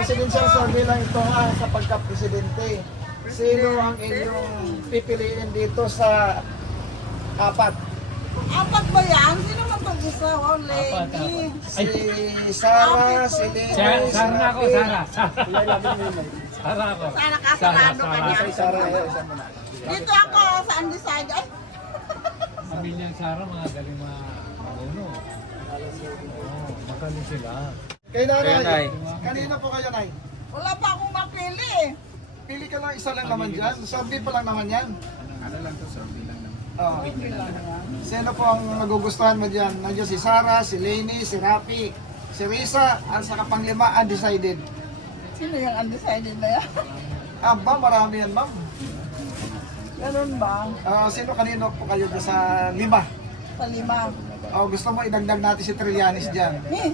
presidential survey lang ito ha, sa pagka-presidente. Sino ang inyong pipiliin dito sa apat? Apat ba yan? Sino man itong isa? Oh, lady. Si Sara, si Lene, si Sara ako, Rafi. Sara. Sara ako. Sana kasarado ka niya. Si Sara, isa mo na. Dito ako sa undecided. Ay, Pamilyang Sara, mga galing mga maguno. Magaling sila. Kay Nanay, Kay Nay. kanina po kayo, Nay? wala pa akong mapili. Pili ka lang, isa lang naman dyan. Survey pa lang naman yan. Ano lang to, survey lang naman. Oh. Sino po ang nagugustuhan mo dyan? Nandiyan si Sara, si Lene, si Rafi, si Risa, at sa kapanglima, undecided. Sino yung undecided na yan? Aba, marami yan, ma'am. Ganun ba? Sino kanino po kayo dyan sa lima? Sa lima. Gusto mo idagdag natin si Trillanes dyan. Eh,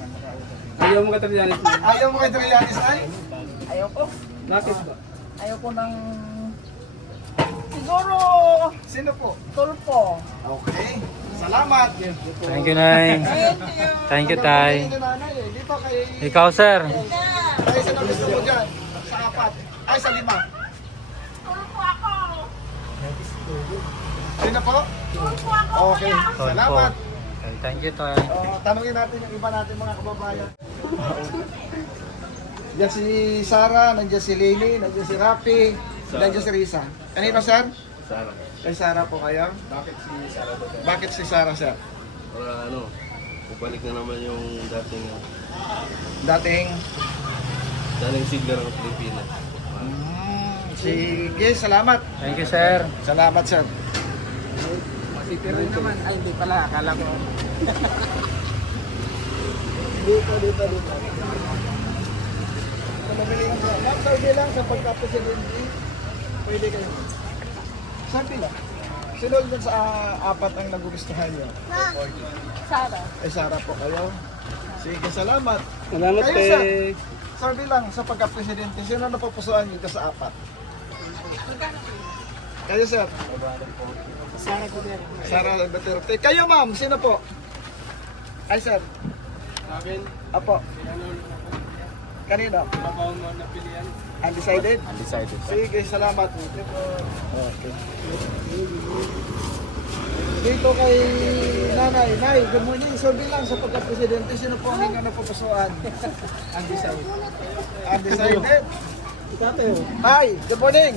Ayaw mo katalyanis mo. Ayaw mo kay Trillanes, ay? ayoko. Bakit ba? Ayoko ng... Siguro... Sino po? Tulpo. Okay. Salamat. Thank you, Nay. Thank you. Thank you, Tay. Dito kay... Ikaw, sir. Tay, sino gusto mo dyan? Sa apat. Ay, sa lima. Tulpo ako. Sino po? Tulpo ako. Okay. Salamat. Thank you, Tay. Tanungin natin yung iba natin mga kababayan. Diyan si Sara, nandiyan si Lily, nandiyan si Rafi, nandiyan si Risa. Kanino, sir? Sara. Kay Sara po kayo? Bakit si Sara ba? Bakit si Sara, sir? Para ano, bubalik na naman yung Dating... dating sigla ng Pilipinas. Sige, salamat. Thank you, sir. Salamat, sir. Masipir rin naman. Ay, hindi pala. Akala ko. Dito. Ma'am, survey lang sa pagka-presidente. Pwede kayo. Survey lang. Sino dyan sa apat ang nagugustuhan niyo? Sara. Eh, Sara po kayo. Sige, salamat. Salamat, Kayo, sir. Survey lang sa pagka-presidente. Sino napupusuan niyo sa apat? Kayo, sir. Sara Gudero. Sara Duterte. Kayo, ma'am. Sino po? Ay, sir. Akin, Apo. Kanino? ako mo napilian. Undecided? Undecided. Sige, salamat. Okay. Dito kay Nanay. Nay, good morning. Survey lang sa pagka-presidente. Sino po ang inyong napupusuan? Undecided. Undecided? Hi, good morning.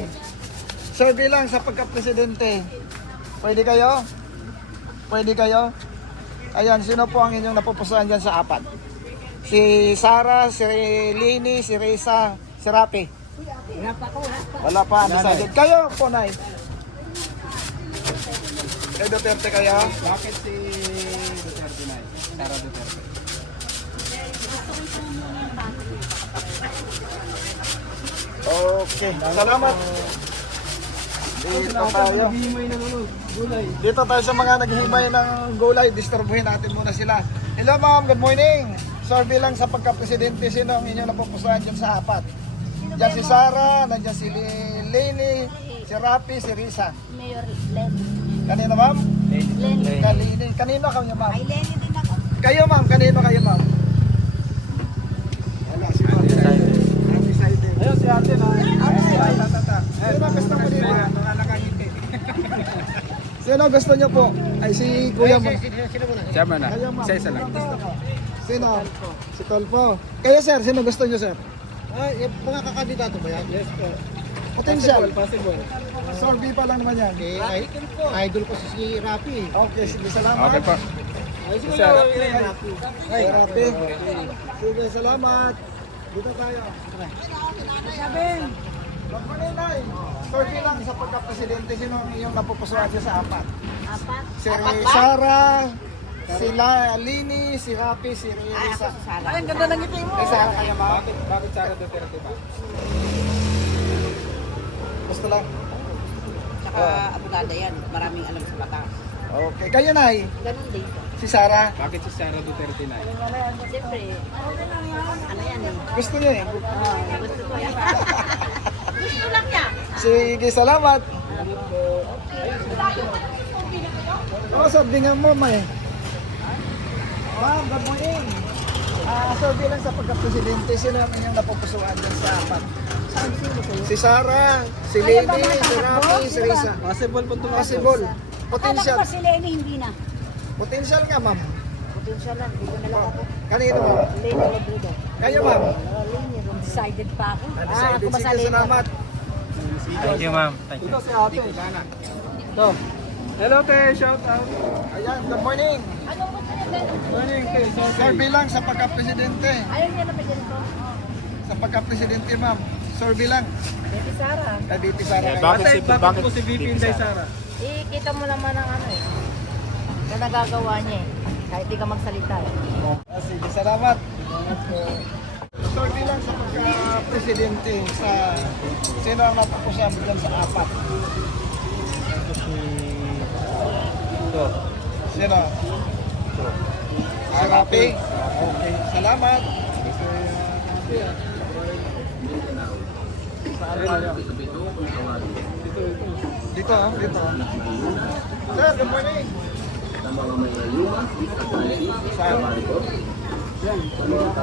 Survey lang sa pagka-presidente. Pwede kayo? Pwede kayo? Ayan, sino po ang inyong napupusuan dyan sa apat? Si Sara, si Lini, si Risa, si Rafi. Wala pa, undecided. Kayo po, Nay. Kay Duterte kayo? Bakit si Duterte, Nay? Sara Duterte. Okay, salamat. Dito tayo. Dito tayo sa mga naghihimay ng gulay. Disturbuhin natin muna sila. Hello, ma'am. Good morning. Survey lang sa pagka-presidente. Sino ang inyong napupusuan dyan sa apat? Diyan si Sara, nandiyan si Lene, si Rafi, si Risa. Mayor Lenny. Kanino, ma'am? Lenny. Kalini. Kanino kayo, ma'am? Ay, Lenny din ako. Kayo, ma'am. Kanino kayo, ma'am? Wala, si ma'am. Undecided. Ayun, si ate na. Sino gusto mo dito? Sino gusto nyo po? Ay, si Kuya mo. Siya mo na. Kayo, ma'am. Isa-isa lang. Sino? Si Tolpo. Kayo, sir. Sino gusto nyo, sir? Yung mga kakandidato ba yan? Yes po. Potential. Possible. Survey pa lang naman yan. Idol ko si Rafi. Okay, sige. Salamat. Okay po. Ay, Rafi. Sige, salamat. Dito tayo. Sabing. Magmanay, Nay. Survey lang sa pagka-presidente. Sino ang iyong napupusuan siya sa apat? Apat. Si Sara, si Lini, si Rafi, si Risa. Ay, ang ganda ng ngiti mo. Kay Sara kayo, ma'am? Bakit Sara Duterte ba? Gusto lang. Tsaka abogada yan. Maraming alam sa batas. Okay. Kayo, Nay. Ganun din. Si Sara. Bakit si Sara Duterte, Nay? Siyempre, ano yan eh. Gusto niyo eh. Gusto ko yan. Gusto lang niya. Sige, salamat. Sabihan mo, may. Ma'am, good morning. So bilang sa pagka-presidente, sino ang inyong napupusuan dyan sa apat? Si Sara, si Lady, si Rafi, si Risa. Possible po ito. Possible. Akala Potential. ko pa si Lenny, hindi na. Potential nga, ma'am. Potential lang, dito na lang ako. Kanino, ma'am? Lenny Labredo. Kayo, ma'am. Lenny, decided pa ako. Undecided. Ako ba sa Sige, Lenny? salamat. Thank you, ma'am. Thank you. Ito si ate. Ito. Hello, te. Shout out. Ayan, good morning. Morning, te. Sir, bilang sa pagka-presidente. Ayaw niya na pa dyan ito. Sa pagka-presidente, ma'am. Sir, bilang. Baby Sara. Kay BP Sara. kayo. Bakit po si VP Inday Sara? Kita mo naman ang ano eh. Na nagagawa niya eh. Kahit di ka magsalita eh. Sige, salamat. Sir, bilang sa pagka-presidente, sino ang napupusuan dyan sa apat? Ito. Sino? Si Rafi? Okay, salamat. Dito, dito. Sir, good morning. Saan? Sir, bilang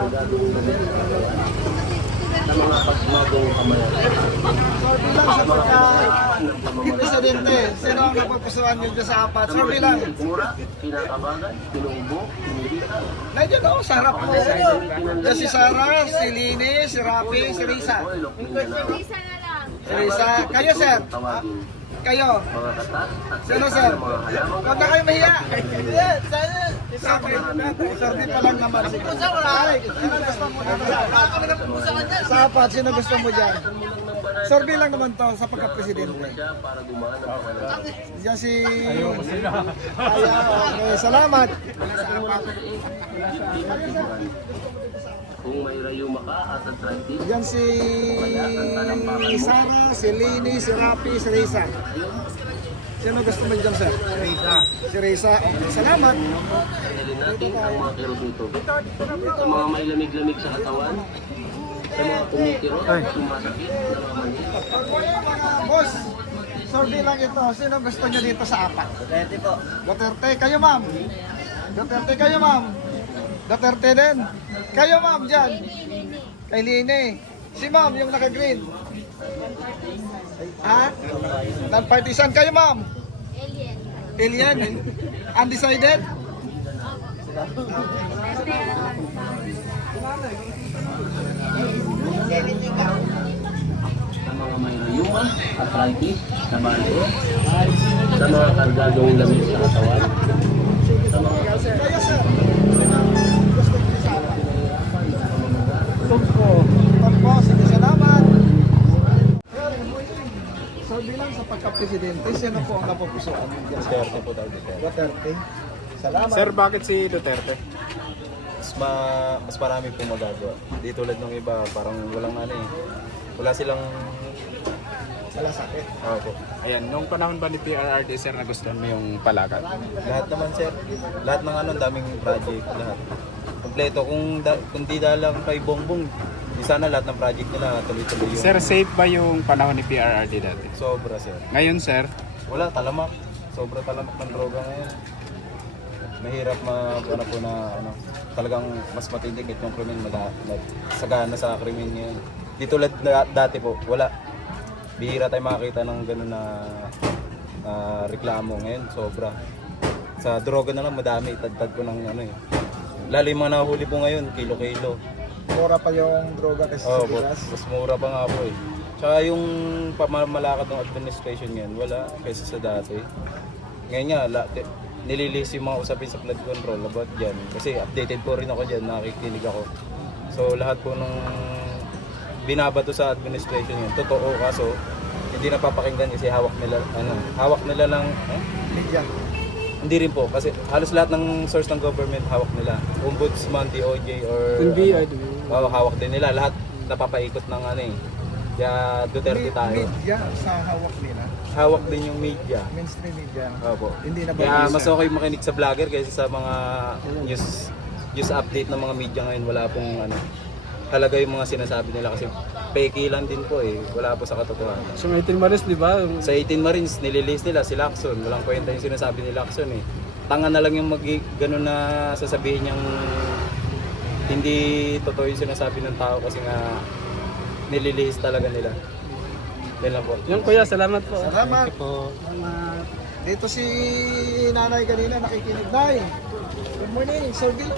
sa pagka-presidente, sino ang napupusuan nyo dyan sa apat? Sir, bilang. Nandiyan ako, sa harap mo. Yan si Sarah, si Lini, si Rafi, si Risa. Si Risa. Kayo, sir? Kayo? Sino, sir? Huwag na kayo mahiya. Sorry pa lang naman. Ay, sino gusto mo dyan? Sa apat, sino gusto mo dyan? Sorby lang naman to sa pagka-presidente. Diyan si... Okay, salamat. Kung may rayuma ka at attractive, Diyan si Sara, si Lini, si Rafi, si Risa. Sino gusto mo dyan, sir? Si Risa. Okay, salamat. pinili natin ang mga kirobito. Sa mga may lamig-lamig sa katawan, sa mga kumikiro, sumasakit, namamanhid. Mga boss, survey lang ito. Sino gusto nyo dito sa apat? Duterte po. Duterte, kayo ma'am. Duterte, kayo ma'am. Duterte din. Kayo ma'am dyan. Kay Lini. Si ma'am, yung naka-green. Ha? Non-partisan. Kayo ma'am. Alien. Undecided? Sa mga may rayuma, arthritis, sa balo, sa mga kargadong lamig sa katawan, sa mga Kayo sir. Sino gusto nyo sa apat? Tugpo. Sige, salamat. So bilang sa pagka-presidente, sino po ang napupusuan? Duterte po daw, Duterte. Duterte. Salamat. Sir, bakit si Duterte? Mas marami pong magagawa. Di tulad ng iba, parang walang ano eh. Wala silang... Wala sakit. Opo. Ayan, nung panahon ba ni PRRD, sir, nagustuhan mo yung Palakan? Lahat naman sir. Lahat ng ano, daming project, lahat. Kompleto. Kung di dalang kay Bongbong, di sana lahat ng project nila tuloy-tuloy yung... Sir, safe ba yung panahon ni PRRD dati? Sobra sir. Ngayon, sir, Wala, talamak. Sobra talamak ng droga ngayon. Mahirap ano po na ano, talagang mas matindi kahit yung krimen sagana sa krimen ngayon. Di tulad dati po, wala. Bihira tayo makakita ng gano'n na reklamo ngayon, sobra. Sa droga na lang madami, tad po ng ano eh. Lalo yung mga nahuli po ngayon, kilo-kilo. Mura pa yung droga kasi sa Oo, bigas. mas mura pa nga po eh. Tsaka yung pamamalakad ng administration ngayon, wala kaysa sa dati. Ngayon nga, nililis yung mga usapin sa flood control about dyan. Kasi updated po rin ako dyan, nakikinig ako. So lahat po nung binabato sa administration yun, totoo kaso hindi napapakinggan kasi hawak nila ng Media. hindi rin po kasi halos lahat ng source ng government hawak nila. Ombudsman, DOJ or hawak din nila. Lahat napapaikot ng ano eh. Kaya Duterte tayo. Media sa hawak nila. Hawak din yung media. Mainstream media. Opo. Hindi na ba Kaya mas okay makinig sa vlogger kaysa sa mga news update ng mga media ngayon. Wala pong ano, halaga yung mga sinasabi nila kasi peki lang din po eh. Wala po sa katotohanan. sa 18 Marines, di ba? Sa 18 Marines, nililis nila si Lacson. Walang kwenta yung sinasabi ni Lacson eh. Tanga na lang yung ganun na sasabihin niyang hindi totoo yung sinasabi ng tao kasi nga nililihis talaga nila. Yan lang po. Yung kuya, salamat po. Salamat. po. Dito si nanay kanina nakikinig. Nay, good morning, Sir Bill.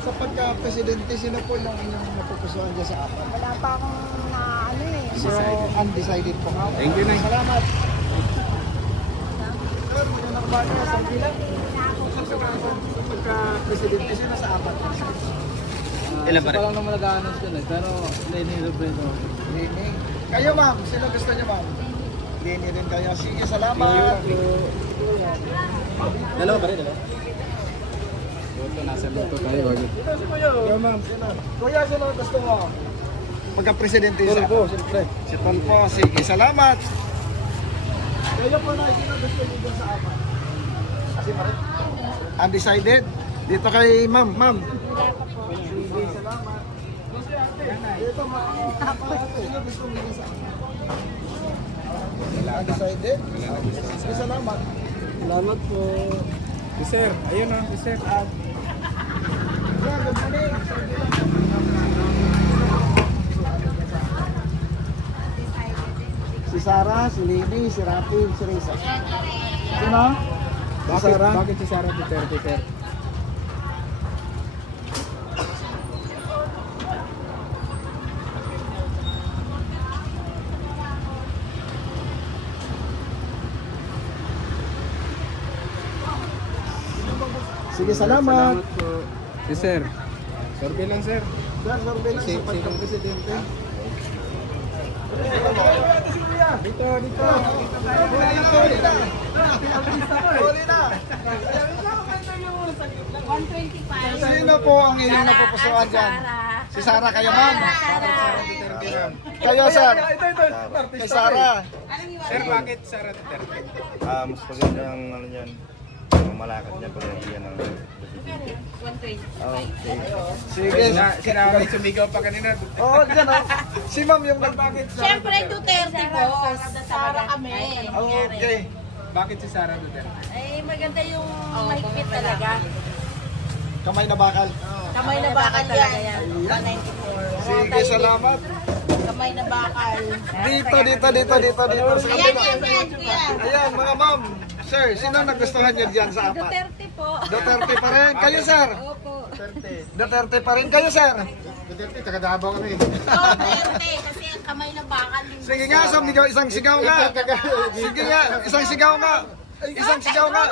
Sa pagka-presidente, sino po yung inyong napupusuan dyan sa apat? Wala pa akong na ano eh. So, undecided po. Thank you, Nay. Salamat. Sir, magandang umaga, Sir Bill. Sa pagka-presidente, sino sa apat? Ilan pa rin? Parang naman nag-aanos yun eh, pero Lenny Robredo. Lini. Kayo ma'am, sino gusto niyo ma'am? Lini rin kayo. Sige, salamat. Dalawa pa rin, dalawa. Ito, nasa luto tayo. Kuya ma'am, sino? Kuya, sino gusto mo? Pagka-presidente siya. po, siyempre. Si Tulfo, sige, salamat. Kayo po na, sino gusto niyo dyan sa apat? Kasi pa rin. Undecided? Dito kay ma'am, ma'am. Sige, salamat. Dito ma'am. Sino gusto mo dyan sa apat? Undecided? Sige, salamat. Salamat po. Si Sir, ayun na, si Sir. Yeah, good morning. Si Sarah, si Lini, si Rafi, si Risa. Sino? Si Sarah. Bakit si Sarah Duterte, Sir? Sige, salamat. po. Si Sir. Sorbe lang, Sir. Sir, sorbe lang sa pagka-presidente. Dito, dito. Huli na. Huli na. 125. Sino po ang inyong napupusuan dyan? Si Sarah kayo, ma'am? Kayo, sir? Kay Sarah. Sir, bakit Sarah Duterte? Mas maganda ang ano niyan, yung malakad niya pag yan ng Sige. Sinabi, sumigaw pa kanina. Oo, dyan o. Si ma'am yung nagbakit. Siyempre, Duterte boss. Para kami. Okay. Bakit si Sarah Duterte? Ay, maganda yung mahigpit talaga. Kamay na bakal. Kamay na bakal yan. 194. Sige, salamat. Kamay na bakal. Dito, dito, dito, dito, dito. Sa Ayan, kabila. yan, yan, yan. Ayan, mga ma'am. Sir, sino nagustuhan niyo dyan sa apat? Duterte po. Duterte pa rin. Kayo, sir? Opo. Duterte pa rin. Kayo, sir? Duterte, taga Davao kami. Duterte, kasi ang kamay na bakal. Sige nga, isang sigaw nga. Sige nga, isang sigaw nga. Isang sigaw nga.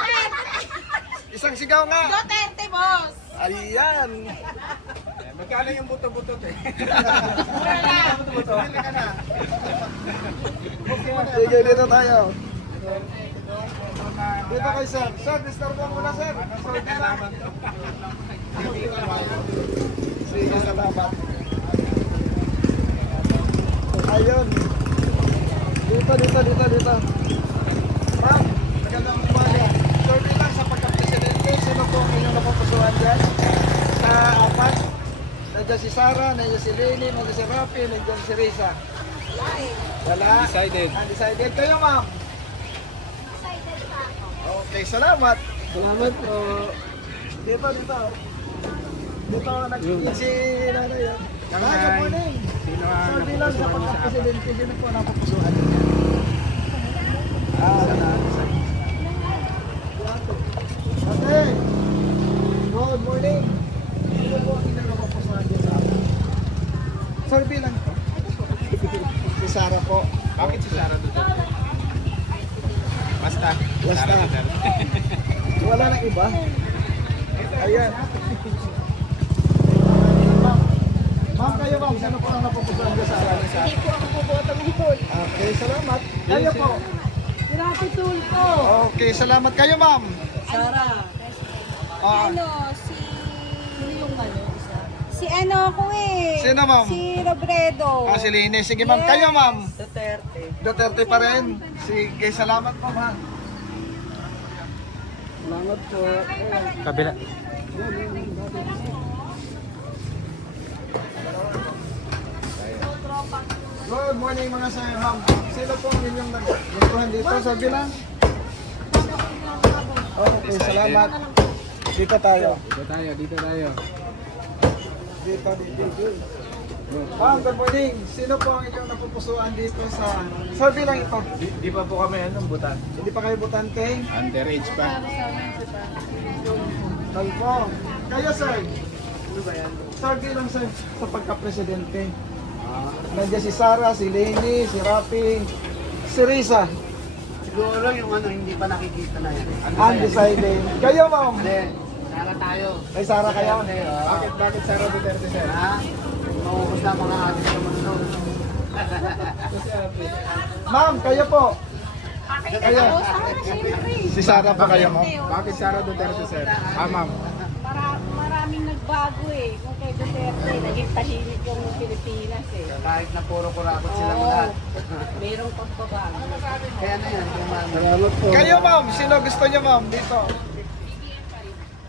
Isang sigaw nga. Duterte boss. Ayan. Magkano yung buto-butot eh? Mura na. Bili ka na. Sige, dito tayo. Dito kay sir. Sir, disturb mo muna, sir. Salamat. Sige, salamat. Ayun. Dito, dito, dito, dito. Ma'am, magandang umaga. Survey lang sa pagka-presidente. Sino po ang inyong napupusuan dyan? Sa apat. Nandiyan si Sarah, nandiyan si Lenny, nandiyan si Rafi, nandiyan si Risa. Wala. Undecided. Undecided. Kayo, ma'am? Okay, salamat. Salamat po. Dito, dito. Dito, si nanay yan. Nanay. Good morning. Sino ang Survey lang sa napupusuan niyo sa apat? pagka-presidente. Sino po napupusuan? Ate, good morning. Sino po ang inyong napupusuan dyan sa atin? Survey lang po. Si Sarah po. Bakit si Sarah Duterte? Basta. Basta. Sarah Duterte. Wala nang iba. Ayan. Ma'am, kayo ma'am, sino po ang napupusuan dyan sa atin? Hindi po ako boboto ngayon. Okay, salamat. Kayo po. Sinabi Tulfo. Okay, salamat kayo ma'am. Sarah. Ah, Sino yung isa? Si ano ko eh. Sino, ma'am? Si Robredo. si Lini. Sige ma'am, kayo ma'am. Duterte. Duterte pa rin. Sige, salamat po ma'am. Salamat po. Kabila. Good morning mga sir, ma'am. Sino po ang inyong nagpuntuhan dito? Sabi lang. Okay, salamat. Dito tayo. Dito tayo, dito tayo. Dito. Ma'am, good morning. Sino po ang inyong napupusuan dito sa survey lang ito? Di pa po kami butan. Hindi pa kayo butante? Underage pa. Talpo. Kayo, sir? Survey lang, sir, sa pagka-presidente. Nandiyan si Sara, si Lenny, si Rapi, si Risa. Siguro yung hindi pa nakikita na yan. Undecided. Kayo, ma'am? Sara tayo. Ay, Sara kayo? Bakit Sara Duterte, sir? Ha? Maubos na mga ating sa mundo. Ma'am, kayo po. Kayo. Si Sara pa kayo, ma'am? Bakit Sara Duterte, sir? Ma'am. Maraming nagbago eh. Kung kay Duterte, naging tahimik yung Pilipinas eh. Kahit na puro kurakot silang lahat. Merong pagbabago. Kaya na yan. Salamat po. Kayo, ma'am. Sino gusto niyo, ma'am? Dito.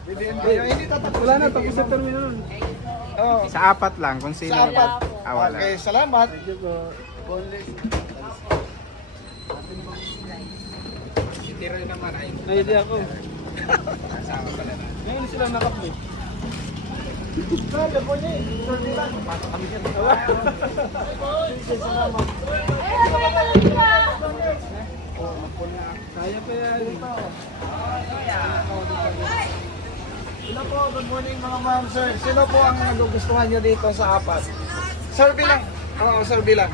Hindi tatakot. Wala na, tapos sa termino nun. Oh, Sa apat lang, kung sino. sa apat. Wala. Okay, salamat. Tira naman ay. Hindi ako. Kasama pala na. Ngayon sila nakapit. Sir, good morning. Sir, nila. Pasok kami dyan. Salamat. Kaya pa yan. Sino po, good morning mga ma'am, sir. Sino po ang nagugustuhan nyo dito sa apat? Sir, bilang. Oo, sir, bilang.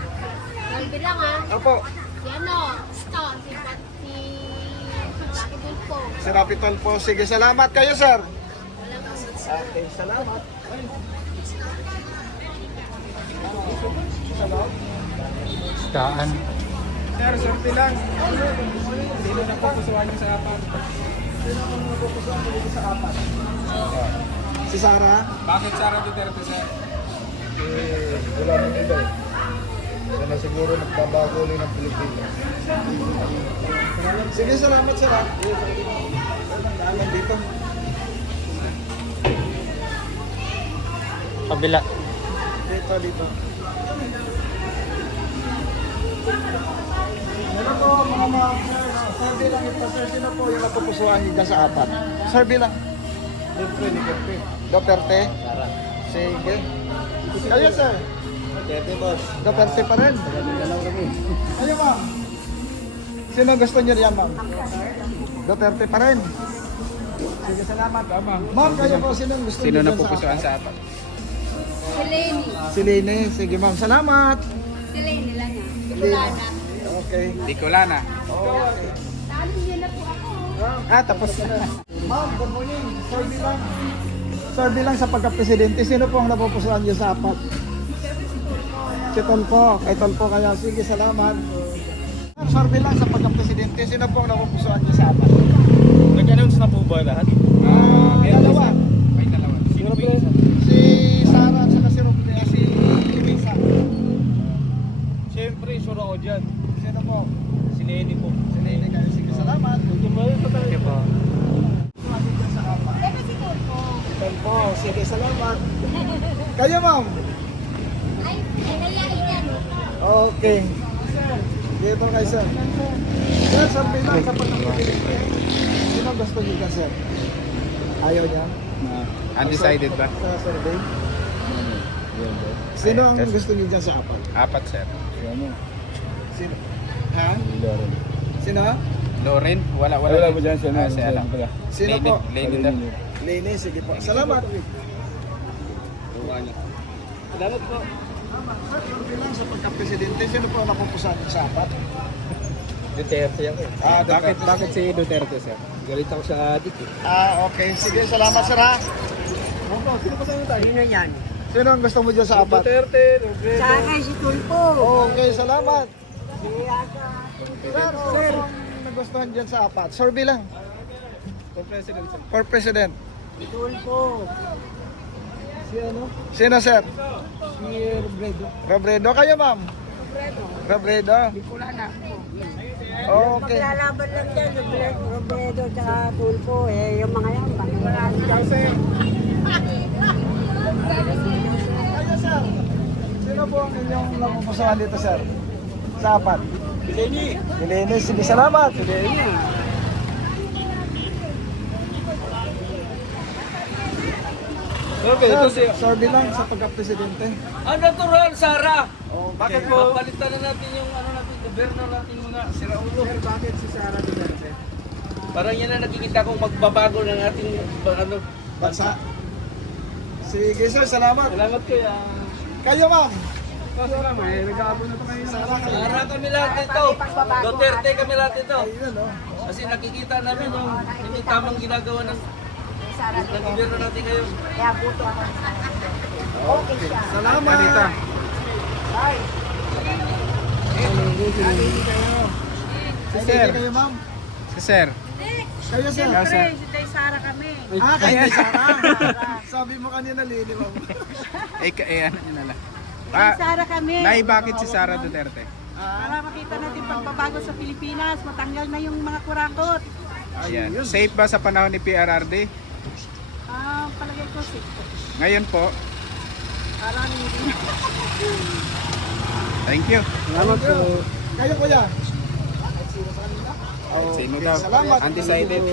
Bilang ha. Opo, Si ano? Ito, si Lucky Dulpo. si Rapitol po. Sige, salamat kayo, sir. Okay, salamat. Staan. Sir, sorti lang. Sino na pupusuan niyo sa apat? Sino ang nagugustuhan nyo dito sa apat? Si Sara? Bakit Sara Duterte, sir? Wala nang iba eh. Sana siguro magbabago ulit ng Pilipinas. Sige, salamat, sir. Alam dito. Kabila. Dito. Ano po mga ma'am, sir? Survey lang ito, sir. Sino po yung napupusuan niyo dyan sa apat? Survey lang. Duterte? Sige. Kayo, sir? Duterte, boss. Duterte pa rin. Kayo, ma'am? Sino gusto niyo riyan, ma'am? Duterte pa rin. Sige, salamat. Ma'am, kayo po, sino gusto Sino niyo na dyan sa pupusuan apat? sa apat? Si Lenny. Si Lene. Sige, ma'am. Salamat. Si Lenny lang ha. Lene. Okay. Bicolana. Okay. Talo niya na po ako. Tapos na. Ma'am, good morning. Survey lang. Survey lang sa pagka-presidente. Sino po ang napupusuan niyo sa apat? Si Tolpo. Kay Tolpo kaya. Sige, salamat. Survey lang sa pagka-presidente. Sino po ang napupusuan niyo sa apat? Nag-announce na po ba lahat? Dalawa. May dalawa. Sino po yung isa? Si Sara at saka si Romney. Si Lisa. Siyempre, sure ako dyan. Sino po? Si Lenny po. Si Lene kayo. Sige, salamat. Sige po. Sa apat. Siyempre si Tulpo. Tolpo. Sige, salamat. Kayo, ma'am. Ay, nayayain yan. Okay. Dito kay sir. Sir, survey lang sa pagka-presidente. Sino gusto niyo ka, sir? Ayaw niya? Undecided ba? Sa survey. Sino ang gusto niyo dyan sa apat? Apat, sir. Sino? Ha? Sino? Loren? Wala po dyan siya. Sino po? Lenny na. Lene, sige po. Salamat. Salamat po. Sir, survey lang sa pagka-presidente. Sino po ang napupusan niyo sa apat? Duterte ako. Bakit si Duterte, sir? Galit ako sa adik eh. Okay. Sige, salamat, sir, ha? Sino yan? Sino ang gusto mo dyan sa apat? Sa akin si Tulpo. Okay, salamat. Sir, ang nagustuhan dyan sa apat? Survey lang. For president, sir. For president. Tulpo. Si ano? Sino, sir? Si Robredo. Robredo. Kayo, ma'am? Robredo. Bicolana. Okay. Maglalaban lang dyan, Robredo at Tulpo. Eh, yung mga yan, Kayo, sir. Sino po ang inyong napupusuan dito, sir? Sa apat? Lenny. Si Lene. Sige, salamat. Okay, ito Sir, siya. sorry lang sa pagka-presidente. Natural, Sara! Okay. Bakit po? Palitan na natin yung ano natin, gobyerno natin mga siraulo. Sir, bakit si Sara Duterte? Parang yan na nakikita kong magbabago ng ating ano, Bansa. Sige sir, salamat. Salamat kuya. Kayo ma'am. Salamat eh. Nag-aabot na pa kayo. Sara kayo. Sara kami lahat ito. Duterte kami lahat ito. Ayun o. Kasi nakikita namin yung hindi tamang ginagawa ng Sara gobyerno natin ngayon. Kaya buto ako. Okay siya. Salamat. Dito. Sige kayo ma'am. Si Sir. Kayo sir. Siyempre, si Tay Sara kami. Kayo kay Sara. Sabi mo kanina lili ma'am. Ano yun na lang. Tay Sara kami. Nay, bakit si Sara Duterte? Para makita natin pagbabago sa Pilipinas, matanggal na yung mga kurakot. Ayan. Safe ba sa panahon ni PRRD? Palagay ko safe. Ngayon po. Parang hindi. Thank you. Salamat po. Kayo kuya. Sino daw? Salamat. Undecided.